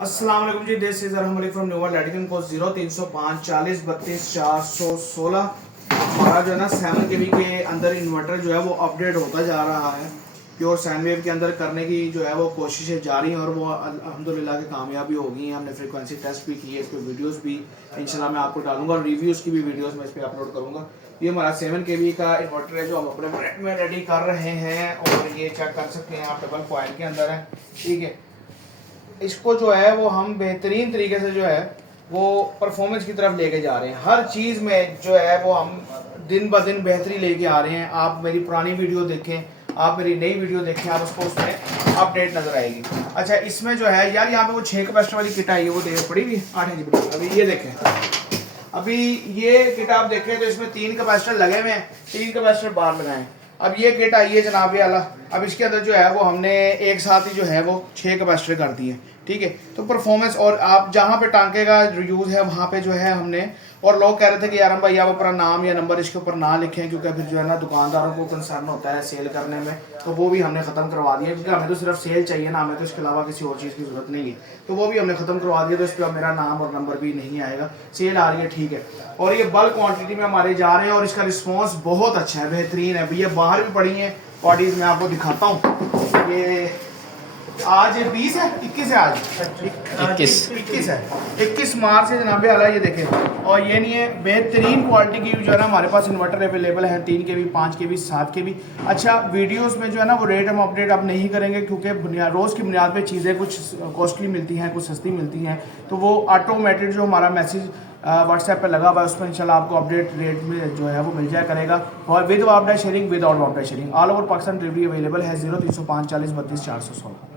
अस्सलाम वालेकुम जी, this is Arham from new world Latin code 0305 40 32 416। हमारा जो है ना 7 केवी के अंदर इन्वर्टर जो है वो अपडेट होता जा रहा है। प्योर साइन वेव के अंदर करने की जो है वो कोशिशें जारी हैं और वो अल्हम्दुलिल्लाह की कामयाबी हो गई हैं। हमने फ्रीक्वेंसी टेस्ट भी की है, इस पर वीडियोस भी इंशाल्लाह मैं आपको डालूंगा और रिव्यूज़ की भी वीडियोस मैं इस पर अपलोड करूंगा। ये हमारा 7 केवी का इन्वर्टर है जो हम अपने प्रोजेक्ट में रेडी कर रहे हैं और ये चेक कर सकते हैं आप, डबल कॉइल के अंदर है। ठीक है, इसको जो है वो हम बेहतरीन तरीके से जो है वो परफॉर्मेंस की तरफ लेके जा रहे हैं। हर चीज़ में जो है वो हम दिन ब दिन बेहतरी लेके आ रहे हैं। आप मेरी पुरानी वीडियो देखें, आप मेरी नई वीडियो देखें, आप उसको उसमें अपडेट नजर आएगी। अच्छा, इसमें जो है यार यहाँ पे वो 6 कैपेसिटर वाली किट आई है, वो देख पड़ी हुई 8 इंच बड़ी। अभी ये देखें, अभी ये किट आप देखें तो इसमें 3 कैपेसिटर लगे हुए हैं, 3 कैपेसिटर बाहर लगाए। अब ये किट आई है जनाब आला, अब इसके अंदर जो है वो हमने एक साथ ही जो है वो 6 कैपेसिटर कर दिए। ठीक है, तो परफॉर्मेंस और आप जहाँ पे टांके का यूज़ है वहाँ पे जो है हमने, और लोग कह रहे थे कि यार हम भाई आप अपना नाम या नंबर इसके ऊपर ना लिखें क्योंकि फिर जो है ना दुकानदारों को कंसर्न होता है सेल करने में, तो वो भी हमने ख़त्म करवा दिया क्योंकि हमें तो सिर्फ सेल चाहिए ना, हमें तो इसके अलावा किसी और चीज़ की ज़रूरत नहीं है। तो वो भी हमने ख़त्म करवा दिया, तो इस पर मेरा नाम और नंबर भी नहीं आएगा, सेल आ रही है। ठीक है, और ये बल्क क्वान्टिटी में हमारे जा रहे हैं और इसका रिस्पॉन्स बहुत अच्छा है, बेहतरीन है। भैया बाहर भी पड़ी हैं बॉडीज़, मैं आपको दिखाता हूँ। ये आज 20 है, 21 है, आज 21 है, 21 मार्च से जनाबे आला। ये देखें, और ये नहीं है, बेहतरीन क्वालिटी की जो है ना हमारे पास इन्वर्टर अवेलेबल है, 3 के भी, 5 के भी, 7 के भी। अच्छा, वीडियोस में जो है ना वो रेट हम अपडेट अब नहीं करेंगे क्योंकि रोज़ की बुनियाद पे चीज़ें कुछ कॉस्टली मिलती हैं, कुछ सस्ती मिलती हैं, तो वो ऑटोमेटेड जो हमारा मैसेज व्हाट्सएप पे लगा हुआ है उसमें इंशाल्लाह आपको अपडेट रेट में जो है वो मिल जाया करेगा। और विद वापडा शेयरिंग, विद आउट वापडा sharing, all over Pakistan delivery available है। 0305 40 32 416।